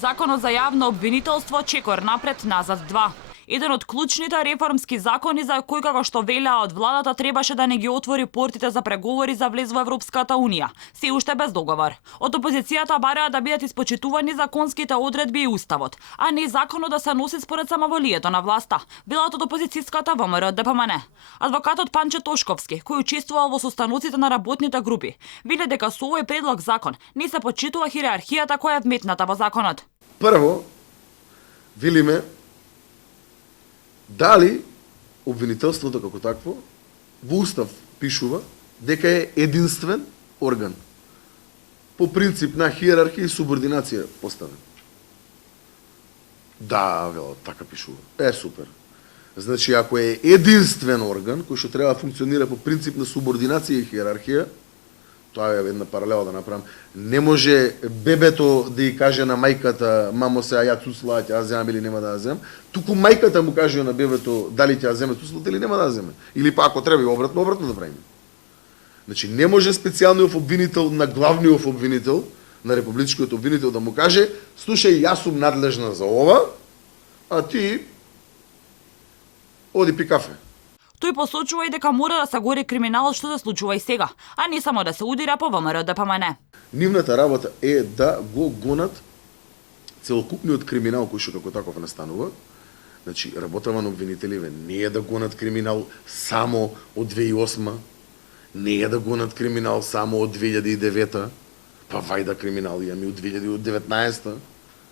Законот за јавно обвинителство чекор напред назад 2. Еден од клучните реформски закони за кој како што велеа од владата требаше да не ги отвори портите за преговори за влез во Европската унија, се уште без договор. Од опозицијата бараа да бидат испочитувани законските одредби и уставот, а не законот да се носи според самоволието на власта, велат од опозицијската ВМРО ДПМН. Адвокатот Панче Тошковски, кој учествувал во состаноците на работните групи, вели дека со овој предлог закон не се почитува хиерархијата која е вметната во законот. Прво, велиме дали обвинителството како такво во устав пишува дека е единствен орган по принцип на хиерархија и субординација поставен. Да, вело, така пишува. Супер. Значи, ако е единствен орган кој што треба да функционира по принцип на субординација и хиерархија, тоа е една паралела да направам. Не може бебето да ја каже на мајката, мамо се, ја цуцла, ќе ја земам или нема да ја земам. Туку мајката му каже на бебето дали ќе ја земе цуцлата или нема да ја земе. Или па ако треба и обратно да правиме. Значи не може специјалниот обвинител на главниот обвинител, на републичкиот обвинител да му каже: "Слушај, јас сум надлежна за ова, а ти оди пи кафе." Тој посочува и дека мора да се гори криминалот што се случува и сега, а не само да се удира по ВМРО ДПМН. Нивната работа е да го гонат целокупниот криминал кој што како таков настанува. Значи, работава на обвинителиве не е да гонат криминал само од 2008, не е да гонат криминал само од 2009, па вајда криминал имаме од 2019,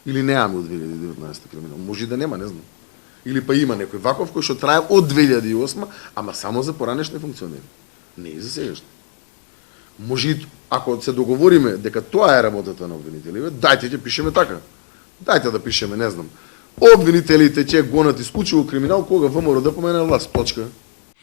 или немаме од 2019 криминал. Може и да нема, не знам. Или па има некој ваков кој што трае од 2008, ама само за поранешни функционери. Не и за сегашни. Може и ако се договориме дека тоа е работата на обвинителите, дајте ќе пишеме така. Дајте да пишеме, не знам. Обвинителите ќе гонат исклучиво криминал кога ВМРО да помене власт, точка.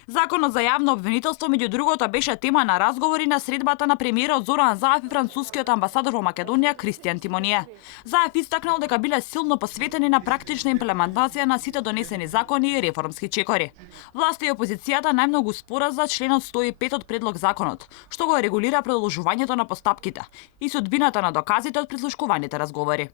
Законот за јавно обвинителство меѓу другото беше тема на разговори на средбата на премиерот Зоран Заев и францускиот амбасадор во Македонија Кристијан Тимоние. Заев истакнал дека биле силно посветени на практична имплементација на сите донесени закони и реформски чекори. Власта и опозицијата најмногу спорат за членот 105 од предлог законот, што го регулира продолжувањето на постапките и судбината на доказите од прислушкуваните разговори.